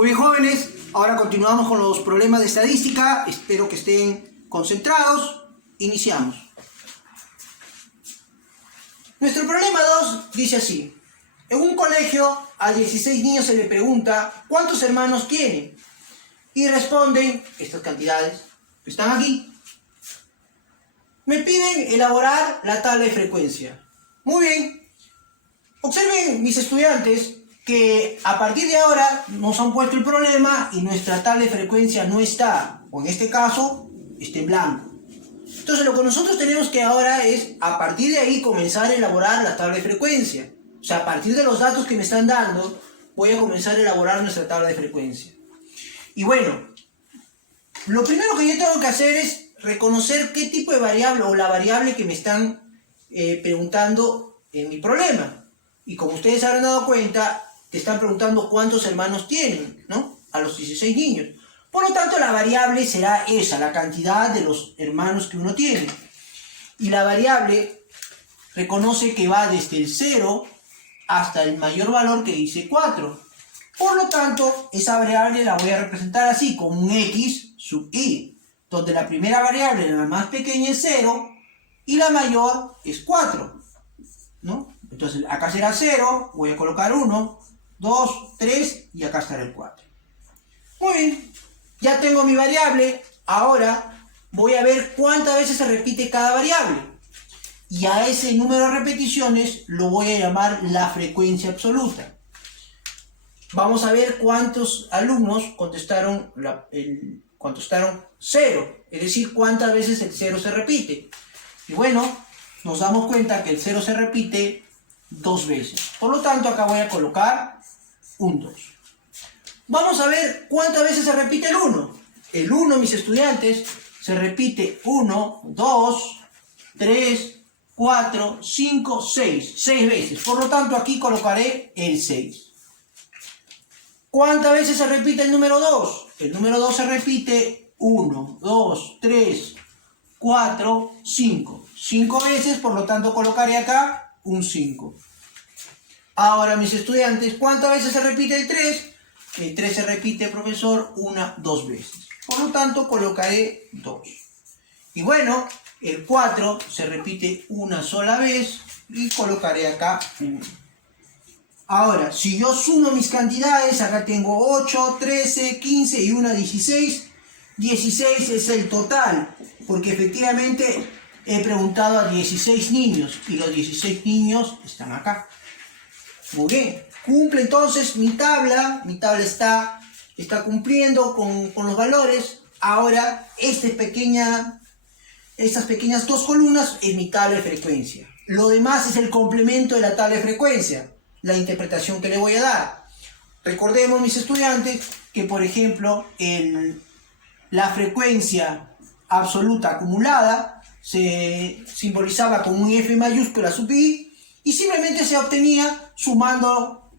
Muy bien, jóvenes, ahora continuamos con los problemas de estadística. Espero que estén concentrados. Iniciamos. Nuestro problema 2 dice así. En un colegio a 16 niños se le pregunta ¿cuántos hermanos tienen? Y responden estas cantidades que están aquí. Me piden elaborar la tabla de frecuencia. Muy bien. Observen, mis estudiantes, que a partir de ahora nos han puesto el problema y nuestra tabla de frecuencia no está, o en este caso, está en blanco. Entonces lo que nosotros tenemos que ahora es, a partir de ahí, comenzar a elaborar la tabla de frecuencia. O sea, a partir de los datos que me están dando, voy a comenzar a elaborar nuestra tabla de frecuencia. Y bueno, lo primero que yo tengo que hacer es reconocer qué tipo de variable o la variable que me están preguntando en mi problema. Y como ustedes habrán dado cuenta, te están preguntando cuántos hermanos tienen, ¿no? A los 16 niños. Por lo tanto, la variable será esa, la cantidad de los hermanos que uno tiene. Y la variable reconoce que va desde el 0 hasta el mayor valor que dice 4. Por lo tanto, esa variable la voy a representar así, como un x sub i, donde la primera variable, la más pequeña, es 0 y la mayor es 4, ¿no? Entonces, acá será 0, voy a colocar 1, 2, 3 y acá estará el 4. Muy bien, ya tengo mi variable. Ahora voy a ver cuántas veces se repite cada variable. Y a ese número de repeticiones lo voy a llamar la frecuencia absoluta. Vamos a ver cuántos alumnos contestaron 0, es decir, cuántas veces el 0 se repite. Y bueno, nos damos cuenta que el 0 se repite 2 veces. Por lo tanto, acá voy a colocar un 2. Vamos a ver cuántas veces se repite el 1. El 1, mis estudiantes, se repite 1, 2, 3, 4, 5, 6. 6 veces. Por lo tanto, aquí colocaré el 6. ¿Cuántas veces se repite el número 2? El número 2 se repite 1, 2, 3, 4, 5. 5 veces, por lo tanto colocaré acá un 5. Ahora, mis estudiantes, ¿cuántas veces se repite el 3? El 3 se repite, profesor, 2 veces. Por lo tanto, colocaré 2. Y bueno, el 4 se repite una sola vez y colocaré acá 1. Ahora, si yo sumo mis cantidades, acá tengo 8, 13, 15 y 1, 16. 16 es el total, porque efectivamente he preguntado a 16 niños y los 16 niños están acá. Muy bien, cumple entonces mi tabla está cumpliendo con los valores. Ahora, estas pequeñas 2 columnas es mi tabla de frecuencia. Lo demás es el complemento de la tabla de frecuencia, la interpretación que le voy a dar. Recordemos, mis estudiantes, que por ejemplo, la frecuencia absoluta acumulada se simbolizaba con un F mayúscula sub I y simplemente se obtenía sumando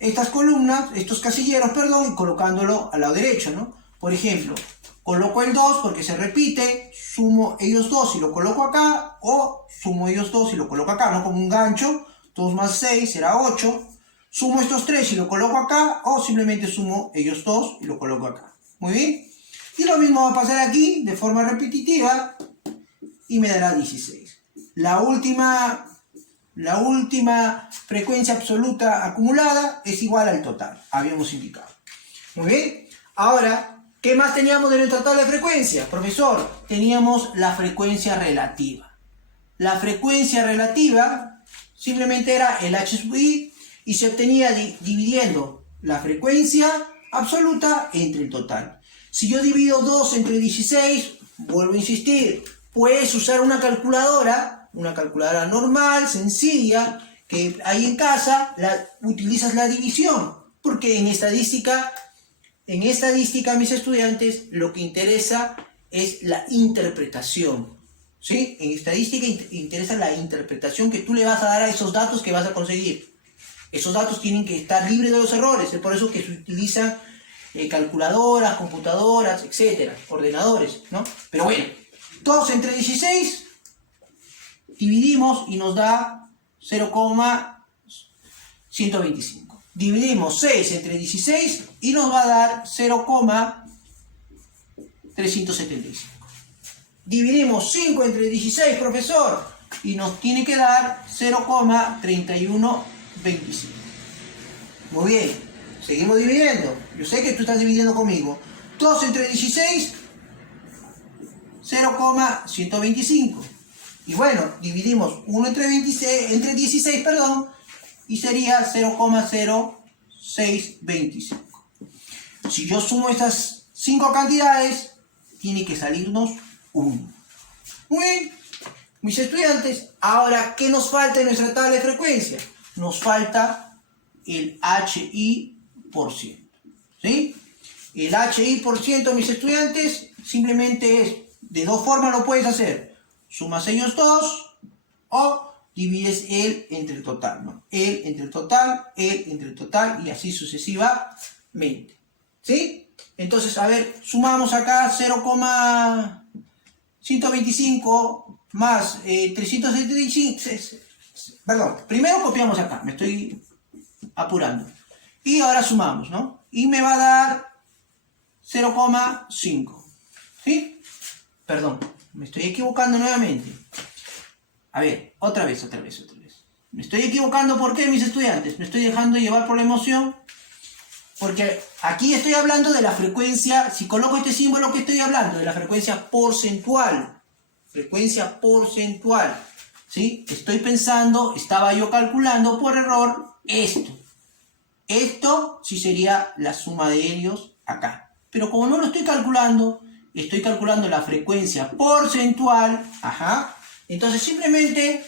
estas columnas, estos casilleros, y colocándolo al lado derecho, ¿no? Por ejemplo, coloco el 2 porque se repite, sumo ellos 2 y lo coloco acá, o sumo ellos 2 y lo coloco acá, ¿no? Como un gancho, 2 más 6 será 8, sumo estos 3 y lo coloco acá, o simplemente sumo ellos 2 y lo coloco acá. Muy bien. Y lo mismo va a pasar aquí de forma repetitiva y me dará 16. La última frecuencia absoluta acumulada es igual al total, habíamos indicado. Muy bien. Ahora, ¿qué más teníamos de nuestra tabla de frecuencia? Profesor, teníamos la frecuencia relativa. La frecuencia relativa simplemente era el h sub i y se obtenía dividiendo la frecuencia absoluta entre el total. Si yo divido 2 entre 16, vuelvo a insistir, puedes usar una calculadora normal, sencilla, que hay en casa, utilizas la división, porque en estadística, mis estudiantes, lo que interesa es la interpretación, ¿sí? En estadística interesa la interpretación que tú le vas a dar a esos datos que vas a conseguir. Esos datos tienen que estar libres de los errores, es por eso que se utilizan calculadoras, computadoras, etcétera, ordenadores, ¿no? Pero bueno, 2 entre 16 dividimos y nos da 0,125. Dividimos 6 entre 16 y nos va a dar 0,375. Dividimos 5 entre 16, profesor, y nos tiene que dar 0,3125. Muy bien, seguimos dividiendo. Yo sé que tú estás dividiendo conmigo. 2 entre 16, 0,125. Y bueno, dividimos 1 entre 16, perdón, y sería 0,0625. Si yo sumo estas 5 cantidades, tiene que salirnos 1. Muy bien, mis estudiantes, ahora, ¿qué nos falta en nuestra tabla de frecuencia? Nos falta el HI%. ¿Sí? El HI%, mis estudiantes, simplemente es, de dos formas lo puedes hacer. Sumas ellos dos o divides el entre el total, ¿no? El entre el total y así sucesivamente. ¿Sí? Entonces, a ver, sumamos acá 0,125 más 375. Perdón, primero copiamos acá, me estoy apurando. Y ahora sumamos, ¿no? Y me va a dar 0,5. ¿Sí? Perdón, me estoy equivocando nuevamente. A ver, otra vez. Me estoy equivocando, ¿por qué, mis estudiantes? Me estoy dejando llevar por la emoción. Porque aquí estoy hablando de la frecuencia, si coloco este símbolo, que estoy hablando de la frecuencia porcentual. Frecuencia porcentual. ¿Sí? Estoy pensando, estaba yo calculando por error esto. Esto sí sería la suma de ellos acá. Pero como no lo estoy calculando la frecuencia porcentual. Ajá. Entonces simplemente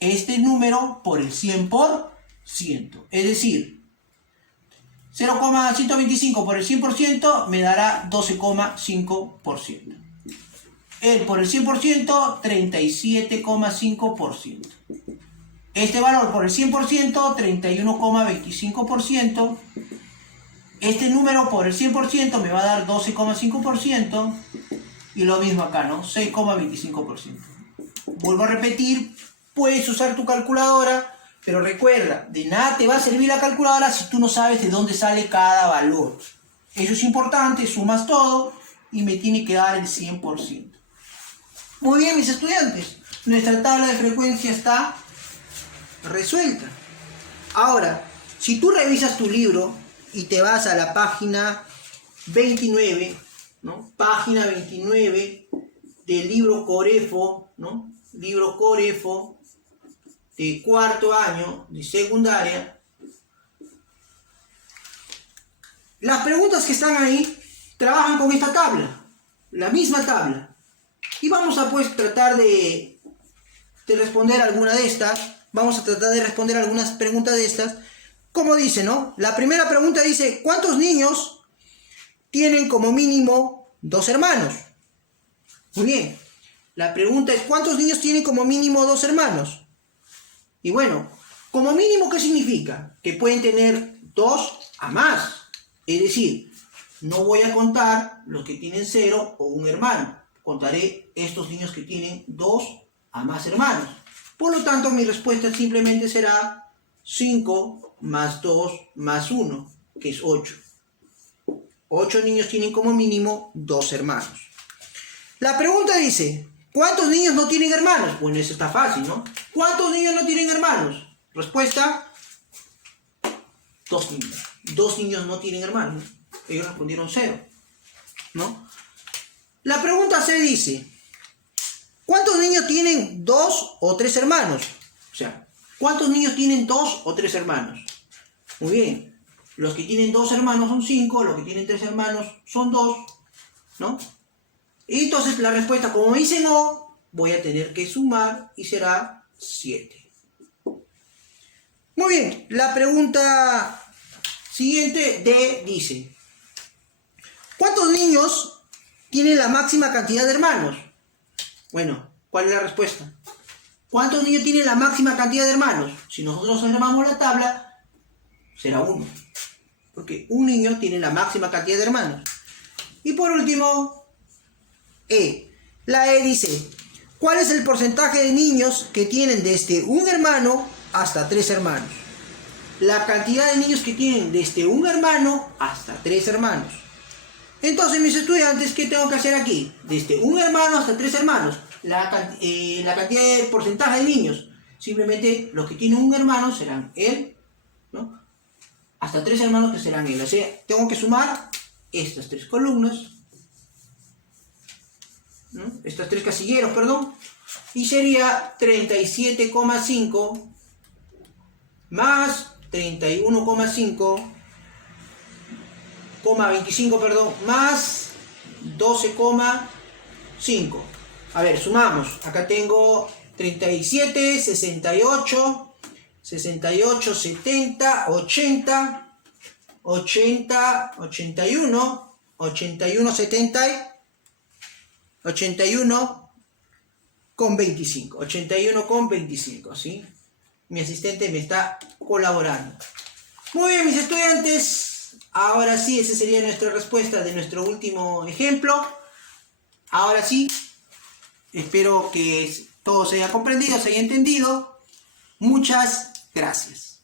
este número por el 100%. Es decir, 0,125 por el 100% me dará 12,5%. El por el 100%, 37,5%. Este valor por el 100%, 31,25%. Este número por el 100% me va a dar 12,5%. Y lo mismo acá, ¿no? 6,25%. Vuelvo a repetir, puedes usar tu calculadora, pero recuerda, de nada te va a servir la calculadora si tú no sabes de dónde sale cada valor. Eso es importante, sumas todo y me tiene que dar el 100%. Muy bien, mis estudiantes, nuestra tabla de frecuencia está resuelta. Ahora, si tú revisas tu libro y te vas a la página 29, ¿no? Página 29 del libro Corefo, ¿no? Libro Corefo de cuarto año de secundaria. Las preguntas que están ahí trabajan con esta tabla, la misma tabla. Y vamos a pues tratar de responder alguna de estas. Vamos a tratar de responder algunas preguntas de estas. Como dice, ¿no? La primera pregunta dice, ¿cuántos niños tienen como mínimo 2 hermanos? Muy bien. La pregunta es, ¿cuántos niños tienen como mínimo 2 hermanos? Y bueno, como mínimo, ¿qué significa? Que pueden tener 2 a más. Es decir, no voy a contar los que tienen 0 o un hermano. Contaré estos niños que tienen 2 a más hermanos. Por lo tanto, mi respuesta simplemente será 5 más 2 más 1, que es 8. 8 niños tienen como mínimo 2 hermanos. La pregunta dice, ¿cuántos niños no tienen hermanos? Bueno, eso está fácil, ¿no? ¿Cuántos niños no tienen hermanos? Respuesta, 2 niños. 2 niños no tienen hermanos. Ellos respondieron 0, ¿no? La pregunta C dice, ¿cuántos niños tienen 2 o 3 hermanos? O sea, ¿cuántos niños tienen 2 o 3 hermanos? Muy bien, los que tienen 2 hermanos son 5, los que tienen 3 hermanos son 2, ¿no? Y entonces la respuesta, como me dice no, voy a tener que sumar y será 7. Muy bien, la pregunta siguiente D dice, ¿cuántos niños tienen la máxima cantidad de hermanos? Bueno, ¿cuál es la respuesta? ¿Cuántos niños tienen la máxima cantidad de hermanos? Si nosotros armamos la tabla, será 1. Porque un niño tiene la máxima cantidad de hermanos. Y por último, E. La E dice, ¿cuál es el porcentaje de niños que tienen desde un hermano hasta 3 hermanos? la cantidad de niños que tienen desde un hermano hasta 3 hermanos. Entonces, mis estudiantes, ¿qué tengo que hacer aquí? Desde un hermano hasta 3 hermanos. La cantidad de porcentaje de niños. Simplemente los que tienen un hermano serán él, ¿no? Hasta 3 hermanos que serán él. O sea, tengo que sumar estas 3 columnas, ¿no? Estas 3 casilleros, perdón. Y sería 37,5 más 31,5, 25, perdón, más 12,5. A ver, sumamos. Acá tengo 37, 68, 68, 70, 80, 80, 81, 81, 70, 81 con 25. 81 con 25, ¿sí? Mi asistente me está colaborando. Muy bien, mis estudiantes. Ahora sí, esa sería nuestra respuesta de nuestro último ejemplo. Ahora sí, espero que todo se haya comprendido, se haya entendido. Muchas gracias.